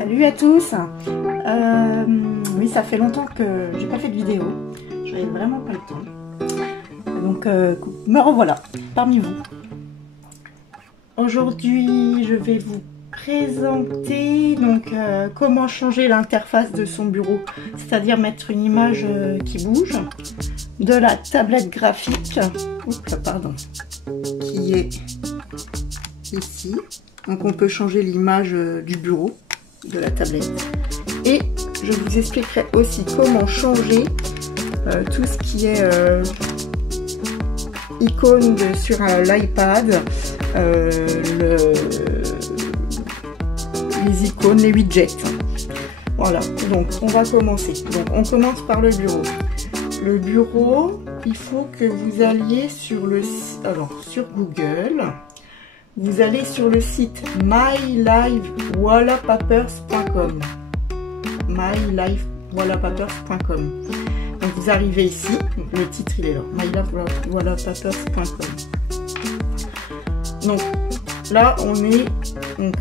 Salut à tous. Oui, ça fait longtemps que j'ai pas fait de vidéo. J'avais vraiment pas le temps. Donc, me revoilà parmi vous. Aujourd'hui, je vais vous présenter donc comment changer l'interface de son bureau, c'est-à-dire mettre une image qui bouge, de la tablette graphique, qui est ici. Donc on peut changer l'image du bureau de la tablette. Et je vous expliquerai aussi comment changer tout ce qui est icône sur l'iPad, les icônes, les widgets. Voilà, donc on va commencer. Donc on commence par le bureau. Le bureau, il faut que vous alliez sur sur Google. Vous allez sur le site mylifewallapapers.com. mylifewallapapers.com. Donc vous arrivez ici, donc le titre il est là, mylifewallapapers.com. Donc là on est donc,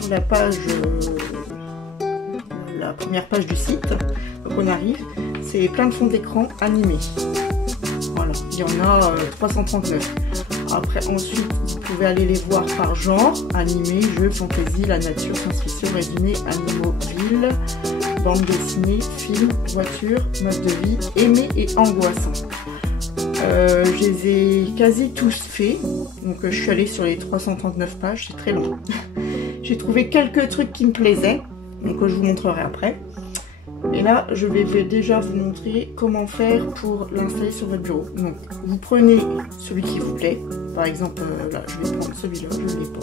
sur la page, la première page du site. Donc on arrive, c'est plein de fonds d'écran animés. Voilà, il y en a 339. Après, ensuite, vous pouvez aller les voir par genre, animé, jeux, fantasy, la nature, science-fiction, résumé, animaux, ville, bande dessinée, film, voiture, mode de vie, aimé et angoissant. Je les ai quasi tous faits, donc je suis allée sur les 339 pages, c'est très long. J'ai trouvé quelques trucs qui me plaisaient, donc je vous montrerai après. Et là, je vais déjà vous montrer comment faire pour l'installer sur votre bureau. Donc, vous prenez celui qui vous plaît. Par exemple, là, je vais prendre celui-là, je ne l'ai pas.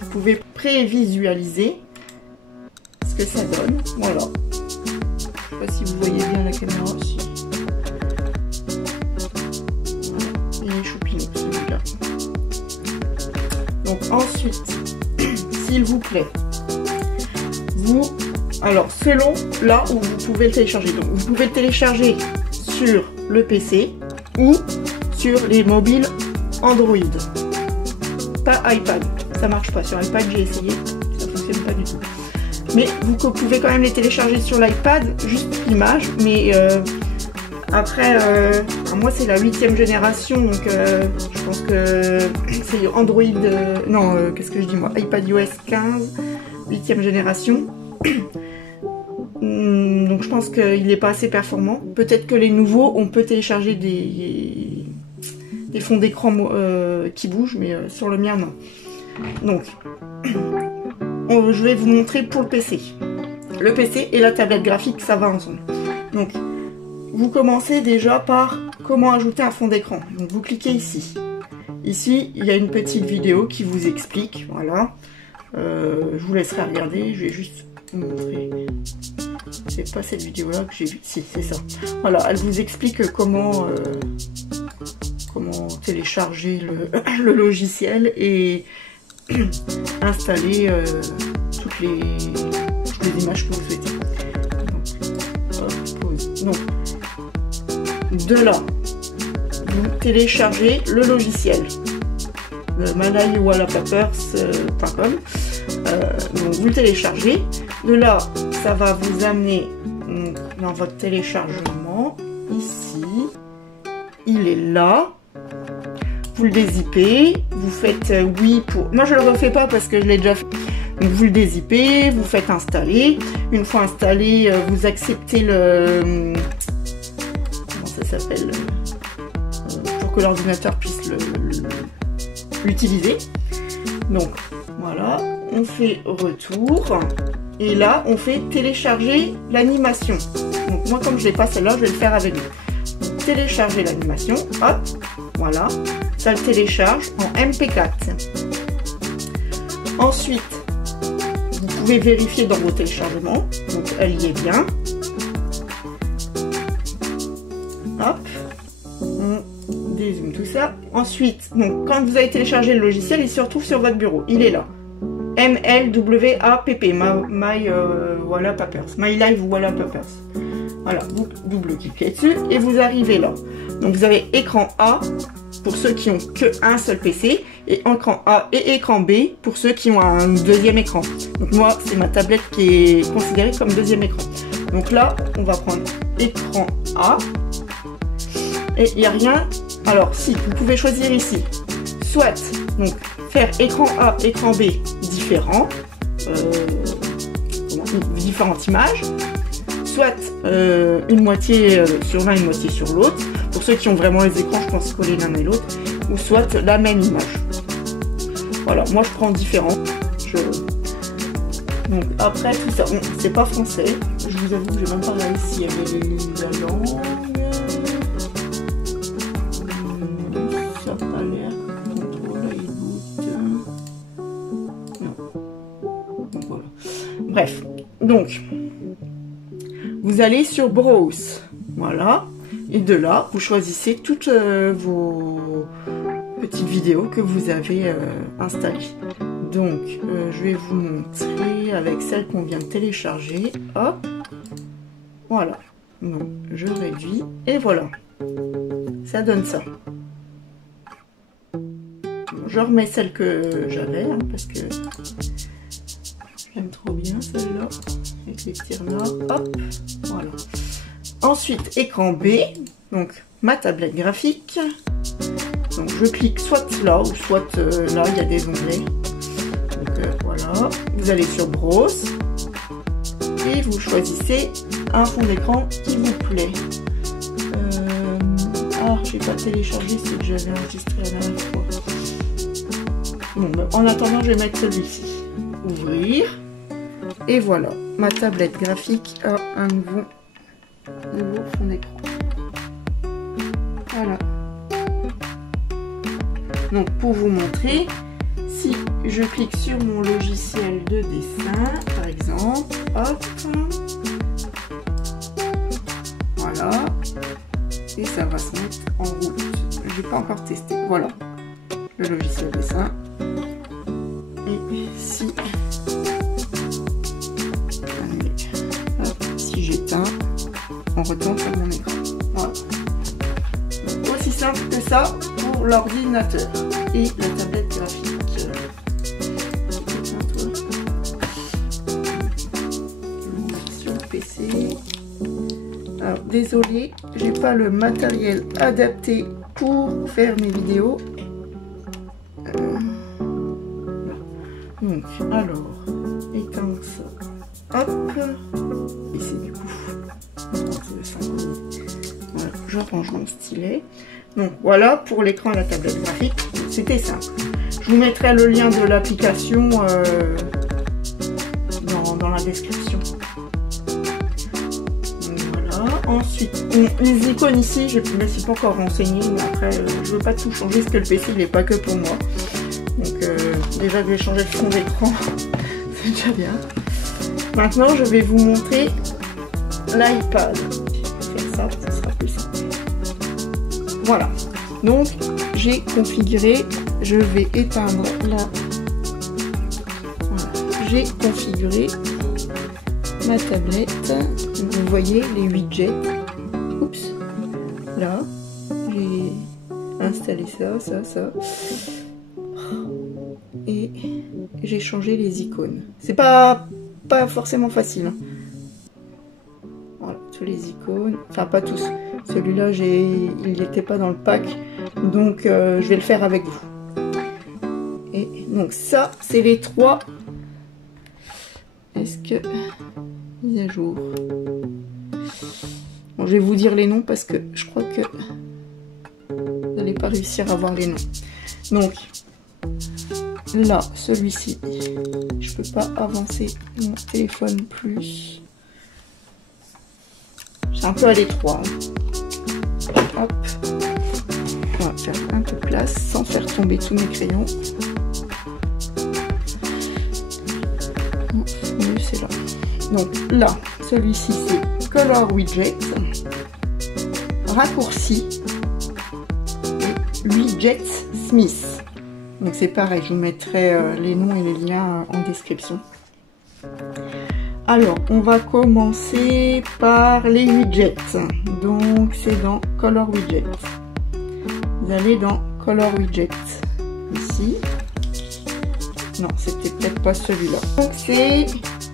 Vous pouvez prévisualiser ce que ça donne. Voilà. Je ne sais pas si vous voyez bien la caméra aussi. Voilà. Il est choupinou, celui-là. Donc, ensuite, s'il vous plaît, alors, selon là où vous pouvez le télécharger. Donc, vous pouvez le télécharger sur le PC ou sur les mobiles Android. Pas iPad. Ça marche pas. Sur iPad, j'ai essayé. Ça ne fonctionne pas du tout. Mais vous pouvez quand même les télécharger sur l'iPad, juste l'image. Mais après, moi, c'est la 8e génération. Donc, je pense que c'est Android. Non, qu'est-ce que je dis moi? iPadOS 15, 8e génération. Donc je pense qu'il n'est pas assez performant. Peut-être que les nouveaux, on peut télécharger des fonds d'écran qui bougent, mais sur le mien non. Donc je vais vous montrer pour le PC. Le PC et la tablette graphique, ça va ensemble. Donc vous commencez déjà par comment ajouter un fond d'écran. Donc vous cliquez ici. Ici, il y a une petite vidéo qui vous explique. Voilà. Je vous laisserai regarder. Je vais juste vous montrer. C'est pas cette vidéo là que j'ai vue, si c'est ça. Voilà, elle vous explique comment télécharger le logiciel et installer toutes les images que vous souhaitez. Donc, de là, vous téléchargez le logiciel, le mylifewallapapers.com. Donc vous le téléchargez. De là, ça va vous amener dans votre téléchargement. Ici, il est là. Vous le dézippez. Vous faites oui pour. Moi, je le refais pas parce que je l'ai déjà fait. Donc, vous le dézippez, vous faites installer. Une fois installé, vous acceptez le. Comment ça s'appelle? Pour que l'ordinateur puisse l'utiliser. Donc, voilà. On fait retour. Et là, on fait télécharger l'animation. Donc moi, comme je n'ai pas celle-là, je vais le faire avec vous. Donc, télécharger l'animation. Hop, voilà. Ça le télécharge en MP4. Ensuite, vous pouvez vérifier dans vos téléchargements. Donc, elle y est bien. Hop. On dézoome tout ça. Ensuite, donc, quand vous avez téléchargé le logiciel, il se retrouve sur votre bureau. Il est là. MLWAPP, mylifewallapapers. Voilà, vous double-cliquez dessus et vous arrivez là. Donc vous avez écran A pour ceux qui ont qu'un seul PC, et écran A et écran B pour ceux qui ont un deuxième écran. Donc moi, c'est ma tablette qui est considérée comme deuxième écran. Donc là, on va prendre écran A, et il n'y a rien. Alors si, vous pouvez choisir ici, soit donc faire écran A, écran B différents, différentes images, soit une moitié sur l'un, une moitié sur l'autre, pour ceux qui ont vraiment les écrans, je pense coller l'un et l'autre, ou soit la même image. Voilà, moi je prends différents. Donc après tout ça, bon, c'est pas français, je vous avoue que j'ai même pas regardé s'il y avait la langue. Ça n'a pas l'air. Contrôle, non. Donc voilà. Bref, donc vous allez sur Browse, voilà, et de là vous choisissez toutes vos petites vidéos que vous avez installées. Donc je vais vous montrer avec celle qu'on vient de télécharger. Hop, voilà. Donc je réduis et voilà, ça donne ça. Bon, je remets celle que j'avais hein, parce que j'aime trop bien celle-là avec les petits renards. Hop, voilà. Ensuite écran B, donc ma tablette graphique. Donc je clique soit là ou soit là, il y a des onglets. Voilà, vous allez sur Browse et vous choisissez un fond d'écran qui vous plaît. Ah, je n'ai pas téléchargé ce que j'avais enregistré la dernière fois. Bon, ben, en attendant, je vais mettre celui-ci. Ouvrir. Et voilà, ma tablette graphique a un nouveau fond d'écran. Voilà. Donc, pour vous montrer, si je clique sur mon logiciel de dessin, par exemple, hop, voilà, et ça va se mettre en route. J'ai pas encore testé. Voilà, le logiciel de dessin. Et si, hop, si j'éteins, on retourne sur mon écran. Voilà. Donc, aussi simple que ça pour l'ordinateur et la tablette graphique. Alors désolé, j'ai pas le matériel adapté pour faire mes vidéos. Donc alors, éteindre ça. Hop. Et c'est du coup. Voilà, je range mon stylet. Donc voilà pour l'écran et la tablette graphique. C'était simple. Je vous mettrai le lien de l'application dans la description. Ensuite, les icônes ici, je ne me suis pas encore renseignée, mais après, je veux pas tout changer parce que le PC, il n'est pas que pour moi. Donc, déjà, je vais changer le fond d'écran, c'est déjà bien. Maintenant, je vais vous montrer l'iPad. Faire ça, ça sera plus simple. Voilà. Donc, j'ai configuré, je vais éteindre là. Voilà. J'ai configuré ma tablette. Vous voyez les widgets. Oups. Là, j'ai installé ça. Et j'ai changé les icônes. C'est pas forcément facile. Hein. Voilà, tous les icônes. Enfin, pas tous. Celui-là, il n'était pas dans le pack. Donc, je vais le faire avec vous. Et donc, ça, c'est les 3. Est-ce que... Mise à jour. Bon, je vais vous dire les noms parce que je crois que vous n'allez pas réussir à voir les noms. Donc, là, celui-ci, je peux pas avancer mon téléphone plus. C'est un peu à l'étroit. Hop. On va faire un peu de place sans faire tomber tous mes crayons. C'est là. Donc là, celui-ci c'est Color Widget, raccourci et Widget Smith. Donc c'est pareil, je vous mettrai les noms et les liens en description. Alors, on va commencer par les widgets. Donc c'est dans Color Widget. Vous allez dans Color Widget ici. Non, c'était peut-être pas celui-là. Donc c'est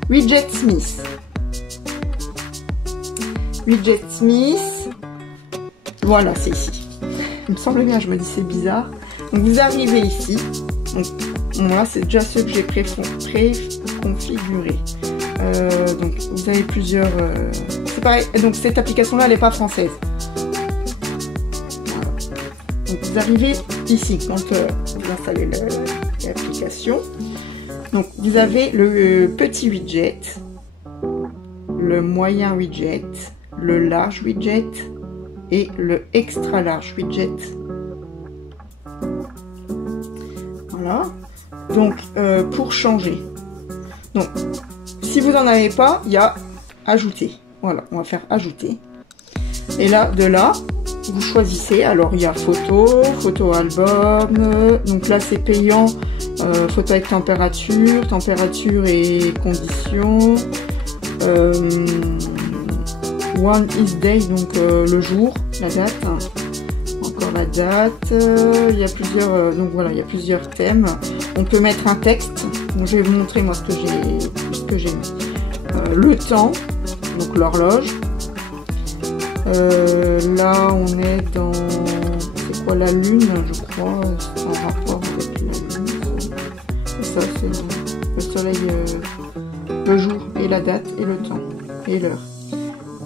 Widget Smith. Widget Smith. Voilà, c'est ici. Il me semble bien, je me dis c'est bizarre. Donc vous arrivez ici. Donc moi, c'est déjà ceux que j'ai préconfigurés. Donc vous avez plusieurs. C'est pareil. Donc cette application-là, elle n'est pas française. Voilà. Donc vous arrivez ici quand vous installez l'application. Donc vous avez le petit widget, le moyen widget, le large widget et le extra large widget. Voilà. Donc pour changer. Donc si vous n'en avez pas, il y a ajouter. Voilà, on va faire ajouter. Et là, de là, vous choisissez. Alors il y a photo, photo album. Donc là c'est payant. Photo avec température, température et conditions. One is day, donc le jour, la date. Encore la date. Il y a plusieurs. Donc voilà, il y a plusieurs thèmes. On peut mettre un texte. Donc, je vais vous montrer moi ce que j'ai mis. Le temps, donc l'horloge. Là on est dans. C'est quoi, la lune, je crois. C'est en rapport avec la lune. Ça c'est le soleil, le jour et la date et le temps et l'heure.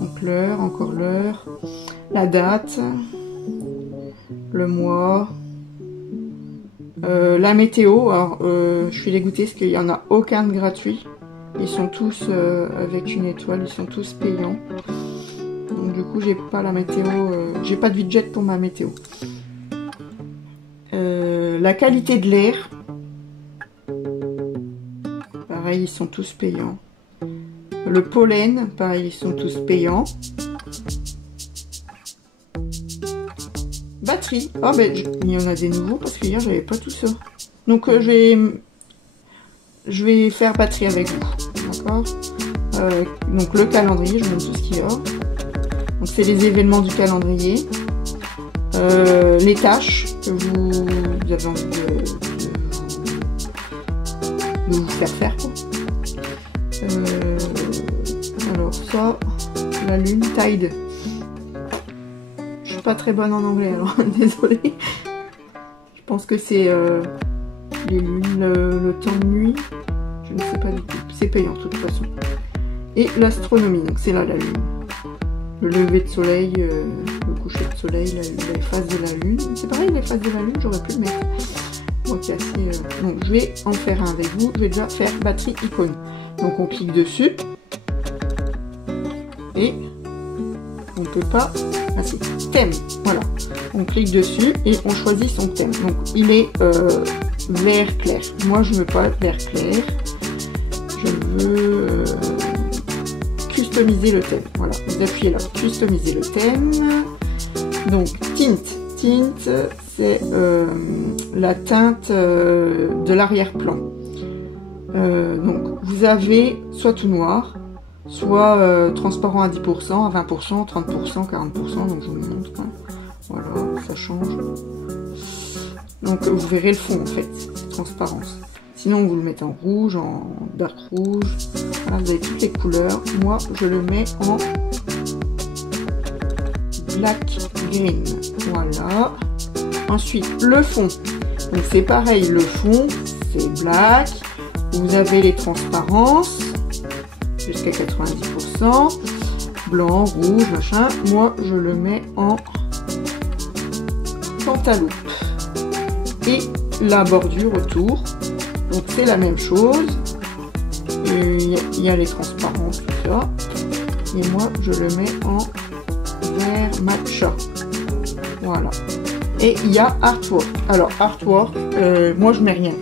Donc l'heure, encore l'heure, la date, le mois, la météo. Alors je suis dégoûtée parce qu'il n'y en a aucun de gratuit. Ils sont tous avec une étoile, ils sont tous payants. Donc du coup j'ai pas la météo, j'ai pas de widget pour ma météo. La qualité de l'air. Pareil, ils sont tous payants. Le pollen, pareil, ils sont tous payants. Batterie. Ah ben, il y en a des nouveaux parce que hier, j'avais pas tout ça. Donc, je vais faire batterie avec vous. D'accord. Donc, le calendrier, je vous montre tout ce qu'il y a. Donc, c'est les événements du calendrier. Les tâches que vous avez envie de vous faire quoi. Alors ça, la lune, tide. Je suis pas très bonne en anglais alors désolée. Je pense que c'est les lunes, le temps de nuit. Je ne sais pas du tout. C'est payant de toute façon. Et l'astronomie, donc c'est là la lune. Le lever de soleil, le coucher de soleil, les phases de la lune. C'est pareil, les phases de la lune, j'aurais pu le mettre. Okay, donc je vais en faire un avec vous. Je vais déjà faire batterie icône. Donc on clique dessus et on peut pas. Ah si, thème. Voilà. On clique dessus et on choisit son thème. Donc il est vert clair. Moi je veux pas vert clair. Je veux customiser le thème. Voilà. Vous appuyez là. Customiser le thème. Donc tint. Tint, c'est la teinte de l'arrière-plan. Donc vous avez soit tout noir, soit transparent à 10%, à 20%, 30%, 40%. Donc je vous montre. Hein. Voilà, ça change. Donc vous verrez le fond en fait, transparence. Sinon vous le mettez en rouge, en dark rouge. Voilà, vous avez toutes les couleurs. Moi je le mets en black green. Voilà. Ensuite le fond. Donc c'est pareil, le fond c'est black. Vous avez les transparences jusqu'à 90%, blanc, rouge, machin. Moi, je le mets en cantaloupe. Et la bordure autour. Donc, c'est la même chose. Il y a les transparences, tout ça. Et moi, je le mets en vert matcha. Voilà. Et il y a artwork. Alors, artwork, moi, je mets rien.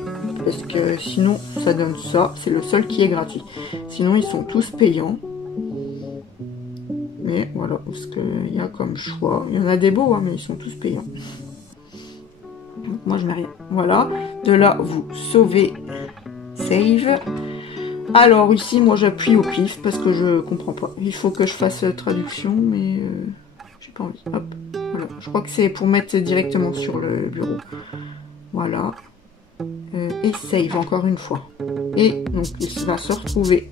Parce que sinon ça donne ça, c'est le seul qui est gratuit. Sinon ils sont tous payants. Mais voilà, parce qu'il y a comme choix. Il y en a des beaux, hein, mais ils sont tous payants. Donc moi je mets rien. Voilà. De là vous sauvez, save. Alors ici moi j'appuie au pif parce que je comprends pas. Il faut que je fasse traduction, mais j'ai pas envie. Hop, Voilà. Je crois que c'est pour mettre directement sur le bureau. Voilà. Et save encore une fois. Et donc il va se retrouver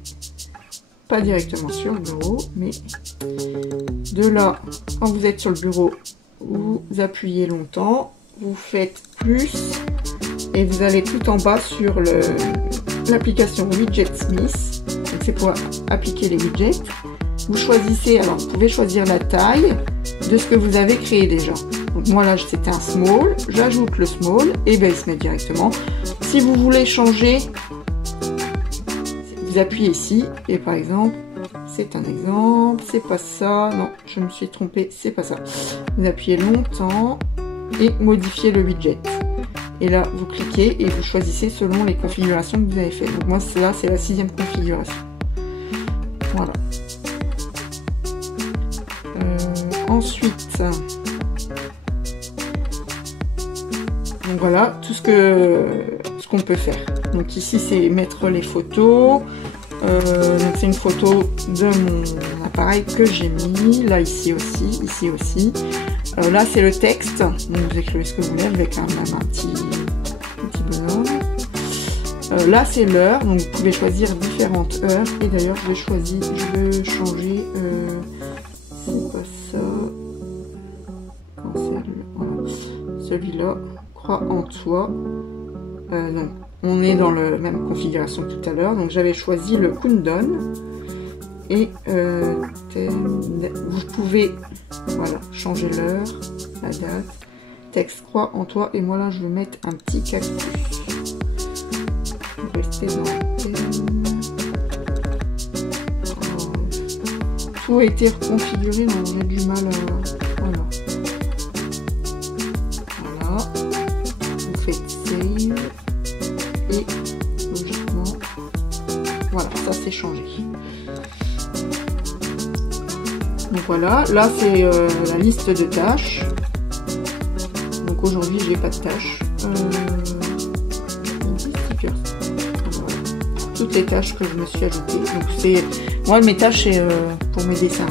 pas directement sur le bureau, mais de là, quand vous êtes sur le bureau, vous appuyez longtemps, vous faites plus et vous allez tout en bas sur l'application Widget Smith. Donc c'est pour appliquer les widgets. Vous choisissez, alors vous pouvez choisir la taille de ce que vous avez créé déjà. Donc moi là c'était un small, j'ajoute le small et ben il se met directement. Si vous voulez changer, vous appuyez ici et par exemple, c'est un exemple, c'est pas ça, non je me suis trompée, c'est pas ça. Vous appuyez longtemps et modifiez le widget. Et là vous cliquez et vous choisissez selon les configurations que vous avez fait. Donc moi là c'est la 6e configuration. Voilà. Ensuite, donc voilà tout ce qu'on peut faire. Donc ici c'est mettre les photos. Donc c'est une photo de mon appareil que j'ai mis. Là ici aussi. Là c'est le texte. Donc vous écrivez ce que vous voulez avec un petit bonhomme. Là c'est l'heure. Donc vous pouvez choisir différentes heures. Et d'ailleurs je vais changer. C'est pas ça. Voilà. Celui-là, crois en toi. Donc, on est dans la même configuration que tout à l'heure. Donc, j'avais choisi le countdown. Et vous pouvez voilà, changer l'heure, la date. Texte, crois en toi. Et moi, là, je vais mettre un petit cactus. Rester dans le thème. Tout a été reconfiguré, donc j'ai du mal à... Voilà. Voilà. Vous faites save. Et logiquement, voilà, ça c'est changé. Donc voilà, là c'est la liste de tâches. Donc aujourd'hui j'ai pas de tâches. Stickers. Voilà. Toutes les tâches que je me suis ajoutées. Donc c'est... Moi, mes tâches, c'est pour mes dessins.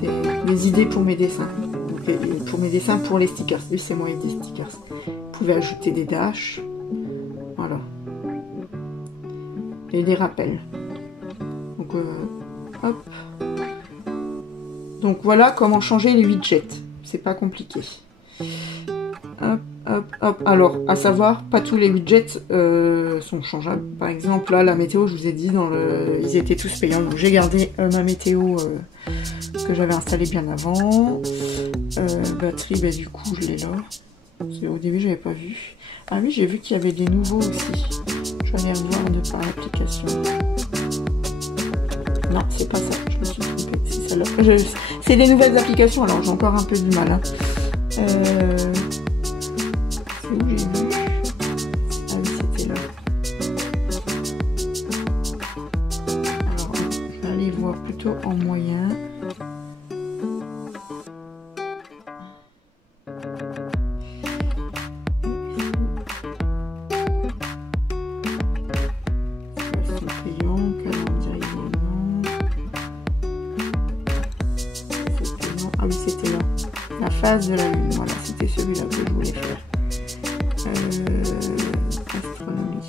C'est des idées pour mes dessins. Donc, pour mes dessins, pour les stickers. Lui, c'est moi avec des stickers. Vous pouvez ajouter des dashes. Voilà. Et des rappels. Donc, hop. Donc, voilà comment changer les widgets. C'est pas compliqué. Hop. Hop, hop. Alors, à savoir, pas tous les widgets sont changeables. Par exemple, là, la météo, je vous ai dit, ils étaient tous payants. Donc, j'ai gardé ma météo que j'avais installée bien avant. Batterie, bah, du coup, je l'ai là. Au début, j'avais pas vu. Ah oui, j'ai vu qu'il y avait des nouveaux aussi. Je vais aller revoir de par l'application. Non, c'est pas ça. Je me suis trompée. C'est celle-là. C'est des nouvelles applications, alors j'ai encore un peu du mal. Hein. Où j'ai vu? Ah oui, c'était là. Alors, je vais aller voir plutôt en moyen. C'est payant, calendrier, non. C'est payant. Ah oui, c'était là. La phase de la lune, voilà, c'était celui-là que je voulais faire. Astronomie.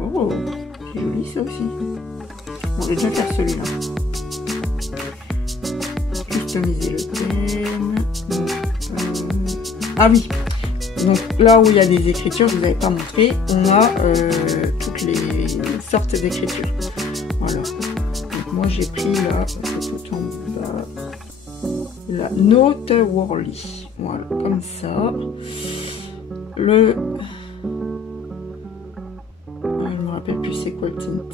Oh, c'est joli ça aussi. Bon, je vais déjà faire celui-là. Customiser le thème. Ah oui. Donc là où il y a des écritures, je ne vous avais pas montré, on a toutes les sortes d'écritures. Voilà. Donc moi j'ai pris là, tout en bas, la Note Worley. Voilà, comme ça. Le... je me rappelle plus c'est quoi le tint.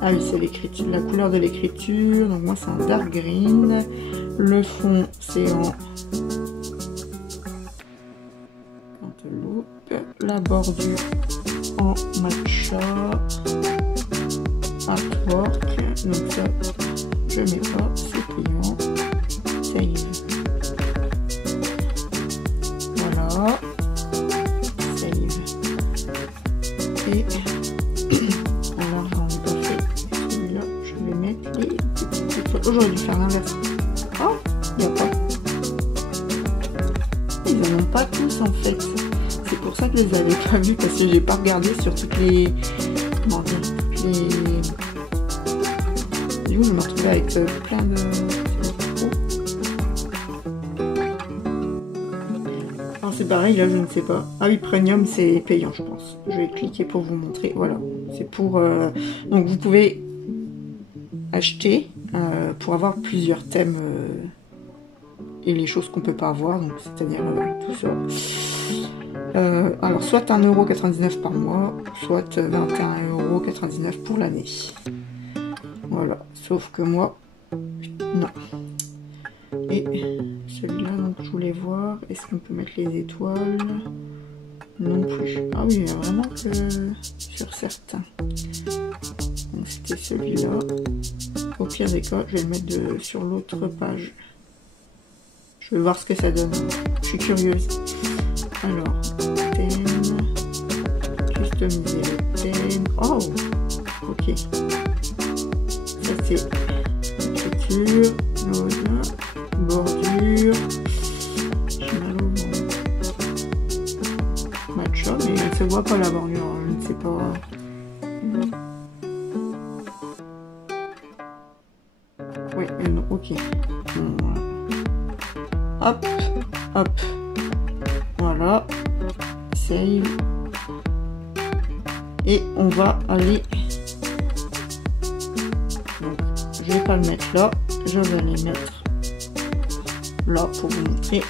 Ah oui, c'est l'écriture, la couleur de l'écriture. Donc moi c'est en dark green. Le fond c'est en cantaloupe. La bordure en matcha. Artwork. Donc ça je mets pas, c'est payant. Save. Voilà. Save. Et alors j'en ai pas fait celui-là, je vais mettre les petites photos. J'aurais dû faire l'inverse. pas vu parce que j'ai pas regardé sur toutes les... Comment dire, toutes les... Du coup, je me retrouvais avec plein de... Alors c'est pareil, là je ne sais pas. Ah oui, Premium c'est payant je pense. Je vais cliquer pour vous montrer. Voilà, c'est pour... Donc vous pouvez acheter pour avoir plusieurs thèmes et les choses qu'on peut pas avoir, donc c'est-à-dire tout ça. Alors soit 1,99 € par mois, soit 21,99 € pour l'année. Voilà, sauf que moi, non. Et celui-là, donc je voulais voir, est-ce qu'on peut mettre les étoiles? Non plus. Ah oui, il y a vraiment que sur certains. Donc c'était celui-là. Au pire des cas, je vais le mettre sur l'autre page. Je vais voir ce que ça donne. Je suis curieuse. Alors, thème. Customiser le thème. Oh, ok. Ça c'est écriture, voilà, bordure. J'ai mal au ventre. Matcha, mais elle se voit pas la bordure, je ne sais pas. Oui, non, ok. Voilà. Hop, hop. Voilà. Save. Et on va aller. Donc, je vais pas le mettre là. Je vais les mettre là pour vous montrer.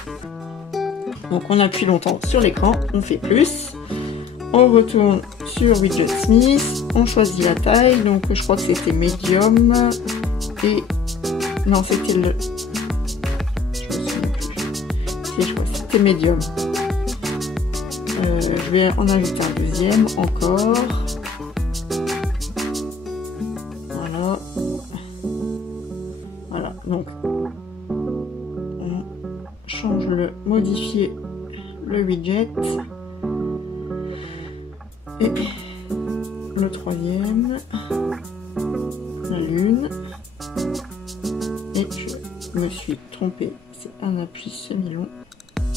Donc, on appuie longtemps sur l'écran. On fait plus. On retourne sur Widget Smith. On choisit la taille. Donc, je crois que c'était medium. Et non, c'était le... Je me souviens plus. Je crois que c'était medium. Je vais en ajouter un deuxième encore. Voilà. Voilà. Donc, on change modifier le widget. Et le troisième. La lune. Et je me suis trompée. C'est un appui semi-long.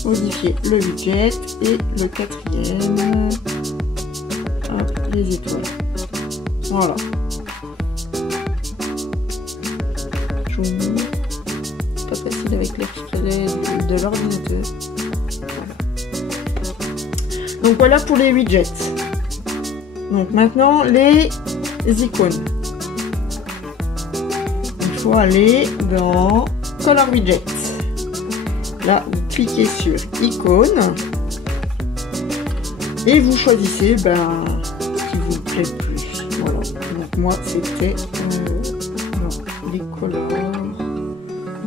Modifier le widget et le quatrième, hop, les étoiles. Voilà. C'est pas facile avec l'extrait de l'ordinateur. Voilà. Donc voilà pour les widgets. Donc maintenant les icônes. Il faut aller dans Color Widget. Là, vous cliquez sur icône et vous choisissez ce qui vous plaît le plus. Voilà. Donc moi, c'était les couleurs.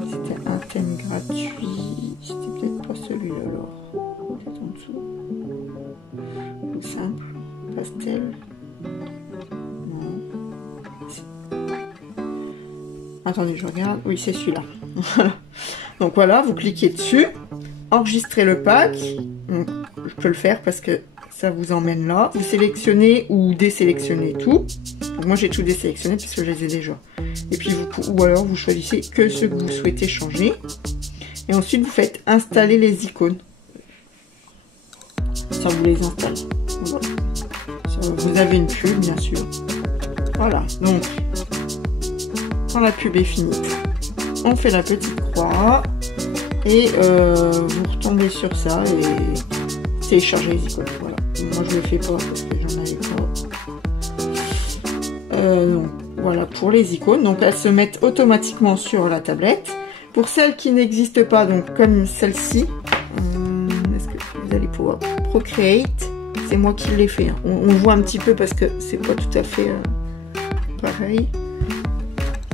C'était un thème gratuit. C'était peut-être pas celui-là alors. Peut-être en dessous. Tout simple. Pastel. Non. Attendez, je regarde. Oui, c'est celui-là. Voilà. Donc voilà, vous cliquez dessus, enregistrez le pack. Donc, je peux le faire parce que ça vous emmène là. Vous sélectionnez ou désélectionnez tout. Donc moi j'ai tout désélectionné parce que je les ai déjà. Et puis ou alors vous choisissez que ceux que vous souhaitez changer. Et ensuite vous faites installer les icônes. Ça vous les installe. Voilà. Vous avez une pub bien sûr. Voilà, donc quand la pub est finie, on fait la petite croix et vous retombez sur ça et téléchargez les icônes. Voilà. Moi je le fais pas parce que j'en avais pas. Donc voilà pour les icônes. Donc elles se mettent automatiquement sur la tablette. Pour celles qui n'existent pas, donc comme celle-ci, est-ce que vous allez pouvoir Procreate? C'est moi qui l'ai fait. Hein. On voit un petit peu parce que c'est pas tout à fait pareil.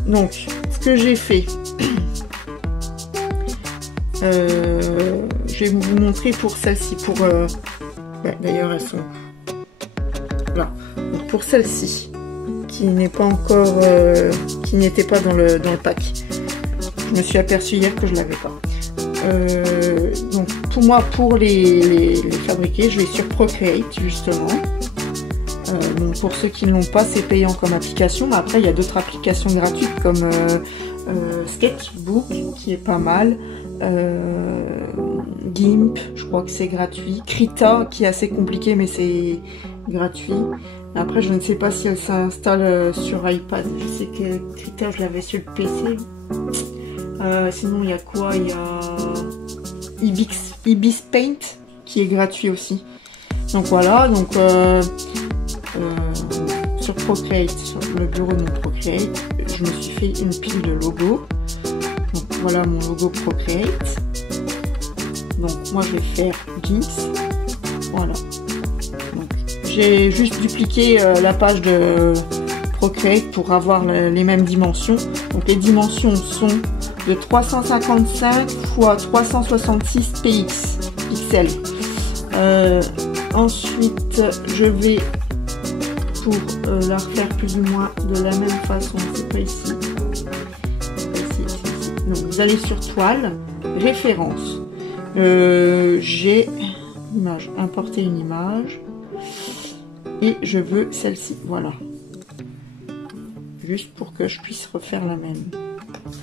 Donc, ce que j'ai fait, je vais vous montrer pour celle-ci. Pour d'ailleurs, elles sont là. Donc, pour celle-ci, qui n'est pas encore, qui n'était pas dans le pack. Je me suis aperçue hier que je l'avais pas. Donc, pour moi, pour les fabriquer, je vais sur Procreate justement. Donc pour ceux qui ne l'ont pas, c'est payant comme application, mais après il y a d'autres applications gratuites comme GIMP, je crois que c'est gratuit. Krita, qui est assez compliqué, mais c'est gratuit. Après, je ne sais pas si elle s'installe sur iPad. Je sais que Krita, je l'avais sur le PC. Sinon, il y a quoi? Il y a Ibis Paint, qui est gratuit aussi. Donc voilà, donc sur Procreate, sur le bureau de mon Procreate, je me suis fait une pile de logos. Donc voilà mon logo Procreate. Donc moi je vais faire Jinx. Voilà. Donc j'ai juste dupliqué la page de Procreate pour avoir les mêmes dimensions. Donc les dimensions sont de 355 x 366 pixels. Ensuite je vais pour la refaire plus ou moins de la même façon. C'est pas ici. Donc vous allez sur toile, référence. J'ai image, importer une image et je veux celle-ci. Voilà. Juste pour que je puisse refaire la même.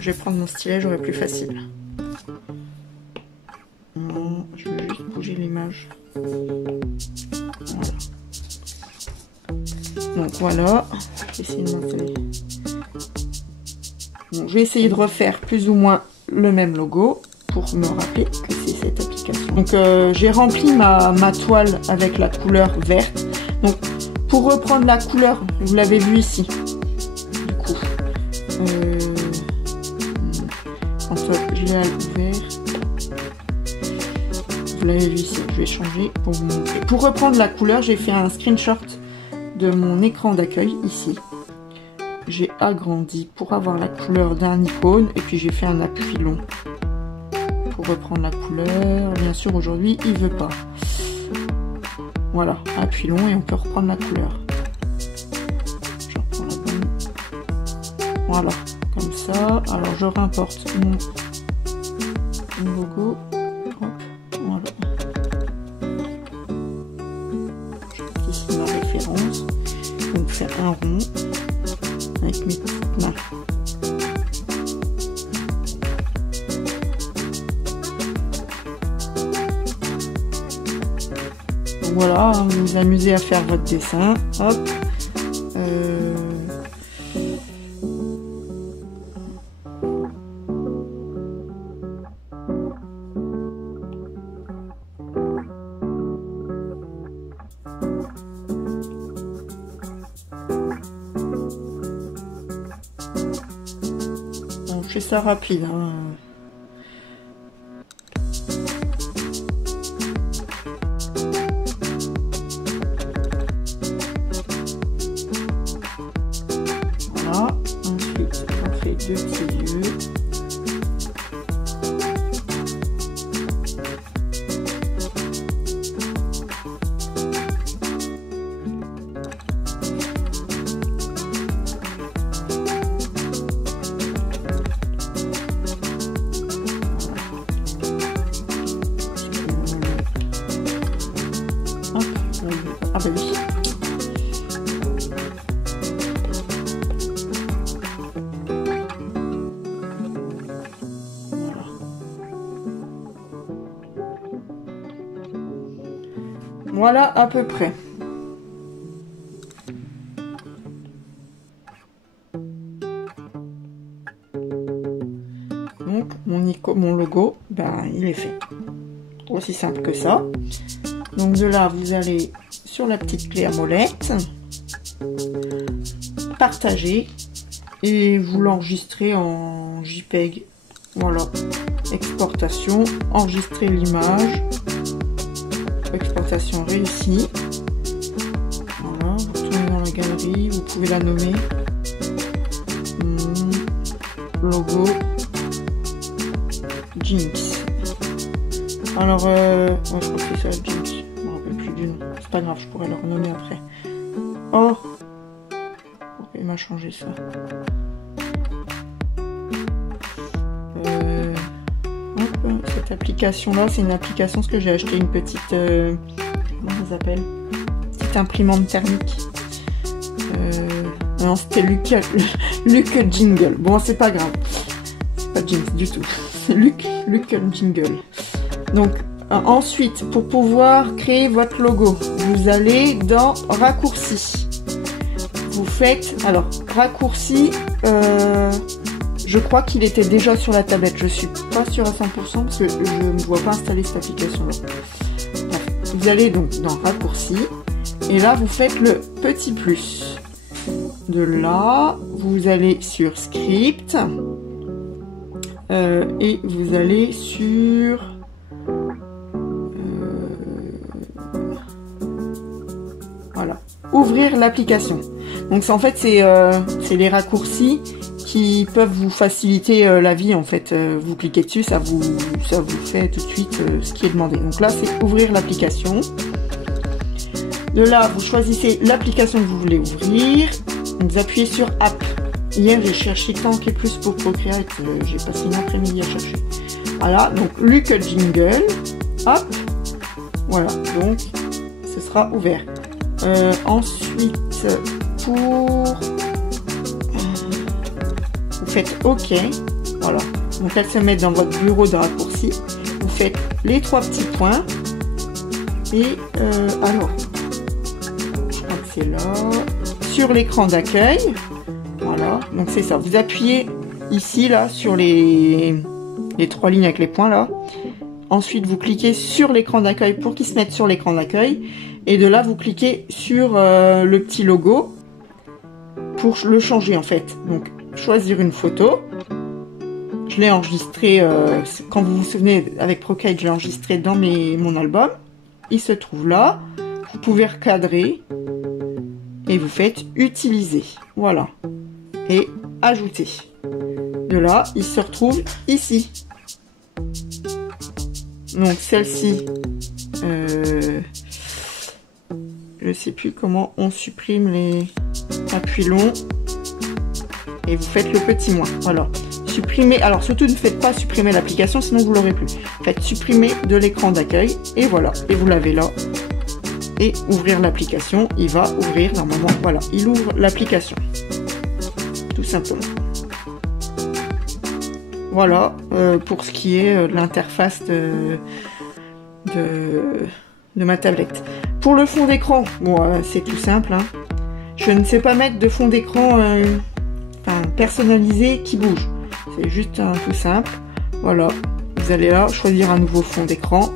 Je vais prendre mon stylet, j'aurai plus facile. Non, je vais juste bouger l'image. Voilà. Donc voilà, je vais essayer de m'installer. Bon, je vais essayer de refaire plus ou moins le même logo pour me rappeler que c'est cette application. Donc j'ai rempli ma toile avec la couleur verte. Donc pour reprendre la couleur, vous l'avez vu ici. Du coup, quand je l'ai ouvert, vous l'avez vu ici. Je vais changer pour vous montrer. Pour reprendre la couleur, j'ai fait un screenshot de mon écran d'accueil ici. J'ai agrandi pour avoir la couleur d'un icône et puis j'ai fait un appui long pour reprendre la couleur. Bien sûr aujourd'hui il veut pas. Voilà, appui long et on peut reprendre la couleur. Je reprends la bonne. Voilà, comme ça. Alors je réimporte mon logo. Hop, voilà. Je mets ici ma référence. Donc faire un rond avec mes petites mains. Donc voilà, vous vous amusez à faire votre dessin. Hop. Je fais ça rapide. Hein. Voilà. Ensuite, on fait deux petits yeux. Ah bah oui. Voilà à peu près. Donc mon logo, ben il est fait. Aussi simple que ça. Donc de là, vous allez sur la petite clé à molette, partager et vous l'enregistrez en JPEG. Voilà, exportation, enregistrer l'image, exportation réussie. Voilà, vous retournez dans la galerie, vous pouvez la nommer logo Jinx. Alors, moi je crois que c'est ça, Jinx. Je me rappelle plus du nom. C'est pas grave, je pourrais le renommer après. Oh, pourquoi il m'a changé ça? Hop, cette application-là, c'est une application parce que j'ai acheté une petite, comment ça s'appelle? Petite imprimante thermique. Non, c'était Luc Jingle. Bon, c'est pas grave. C'est pas Jinx du tout. C'est Luc Jingle. Donc, Ensuite, pour pouvoir créer votre logo, vous allez dans raccourci. Vous faites, alors, raccourci, je crois qu'il était déjà sur la tablette. Je suis pas sûre à 100% parce que je ne vois pas installer cette application-là. Vous allez donc dans raccourci et là, vous faites le petit plus. De là, vous allez sur script et vous allez sur... voilà, ouvrir l'application. Donc en fait c'est les raccourcis qui peuvent vous faciliter la vie en fait. Vous cliquez dessus, ça vous fait tout de suite ce qui est demandé. Donc là c'est ouvrir l'application. De là vous choisissez l'application que vous voulez ouvrir. Vous appuyez sur app. Hier j'ai cherché Tank et plus pour Procreate, j'ai passé une après-midi à chercher. Voilà, donc Luke Jingle, hop, voilà, donc ce sera ouvert. Ensuite, vous faites OK, voilà, donc elle se met dans votre bureau de raccourci, vous faites les 3 petits points, et alors, je crois que c'est là, sur l'écran d'accueil, voilà, donc c'est ça, vous appuyez ici, là, sur les 3 lignes avec les points, là, ensuite vous cliquez sur l'écran d'accueil pour qu'il se mette sur l'écran d'accueil. Et de là, vous cliquez sur le petit logo pour le changer en fait. Donc, choisir une photo. Je l'ai enregistré, quand vous vous souvenez, avec Procreate, je l'ai enregistré dans mon album. Il se trouve là. Vous pouvez recadrer. Et vous faites utiliser. Voilà. Et ajouter. De là, il se retrouve ici. Donc, celle-ci... je sais plus comment on supprime les appuis longs et vous faites le petit moins. Voilà, supprimer. Alors surtout ne faites pas supprimer l'application, sinon vous l'aurez plus. Faites supprimer de l'écran d'accueil et voilà, et vous l'avez là. Et ouvrir l'application, il va ouvrir normalement. Voilà, il ouvre l'application, tout simplement. Voilà pour ce qui est de l'interface de ma tablette. Pour le fond d'écran, bon, c'est tout simple. Hein. Je ne sais pas mettre de fond d'écran personnalisé qui bouge. C'est juste tout simple. Voilà, vous allez là, choisir un nouveau fond d'écran.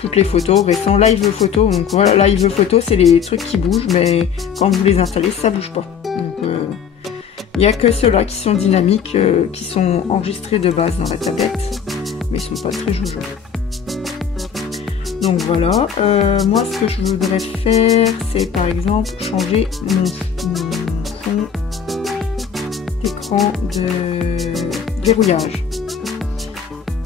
Toutes les photos, récents, live photo. Donc voilà, live photo, c'est les trucs qui bougent, mais quand vous les installez, ça bouge pas. Donc il n'y a que ceux-là qui sont dynamiques, qui sont enregistrés de base dans la tablette, mais ils sont pas très joujoux. Donc voilà, moi ce que je voudrais faire, c'est par exemple changer mon fond d'écran de verrouillage.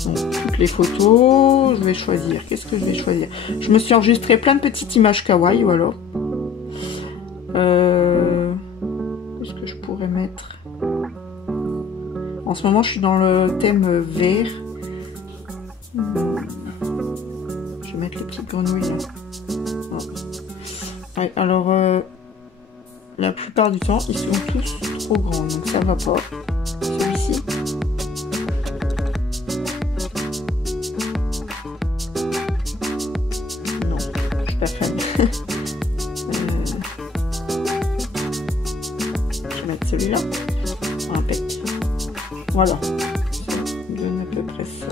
Donc toutes les photos, je vais choisir. Qu'est-ce que je vais choisir? Je me suis enregistré plein de petites images kawaii ou alors. Qu'est-ce que je pourrais mettre? En ce moment, je suis dans le thème vert. Je vais mettre les petites grenouilles là. Oh. Ouais, alors, la plupart du temps, ils sont tous trop grands, donc ça va pas. Celui-ci. Non, je suis pas fan. Je vais mettre celui-là. Impec. Voilà. Ça donne à peu près ça.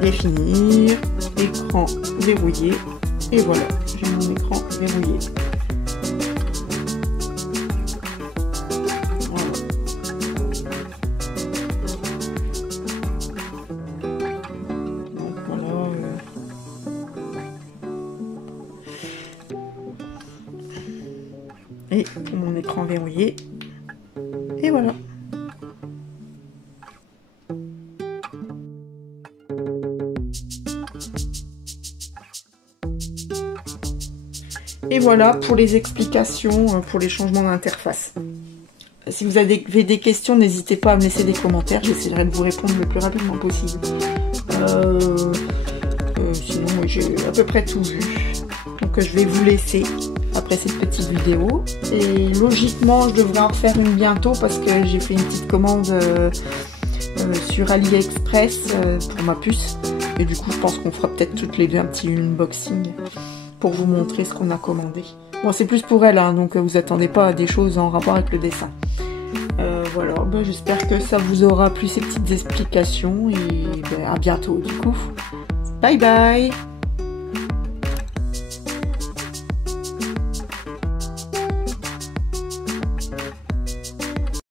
Définir, écran verrouillé, et voilà, j'ai mon écran verrouillé. Voilà. Donc voilà. Et mon écran verrouillé, et voilà. Et voilà pour les explications, pour les changements d'interface. Si vous avez des questions, n'hésitez pas à me laisser des commentaires, j'essaierai de vous répondre le plus rapidement possible. Sinon, j'ai à peu près tout vu. Donc je vais vous laisser après cette petite vidéo. Et logiquement, je devrais en refaire une bientôt parce que j'ai fait une petite commande sur AliExpress pour ma puce. Et du coup, je pense qu'on fera peut-être toutes les deux un petit unboxing pour vous montrer ce qu'on a commandé. Bon, c'est plus pour elle, hein, donc vous attendez pas à des choses en rapport avec le dessin. Voilà, ben, j'espère que ça vous aura plu ces petites explications et ben, à bientôt du coup. Bye bye!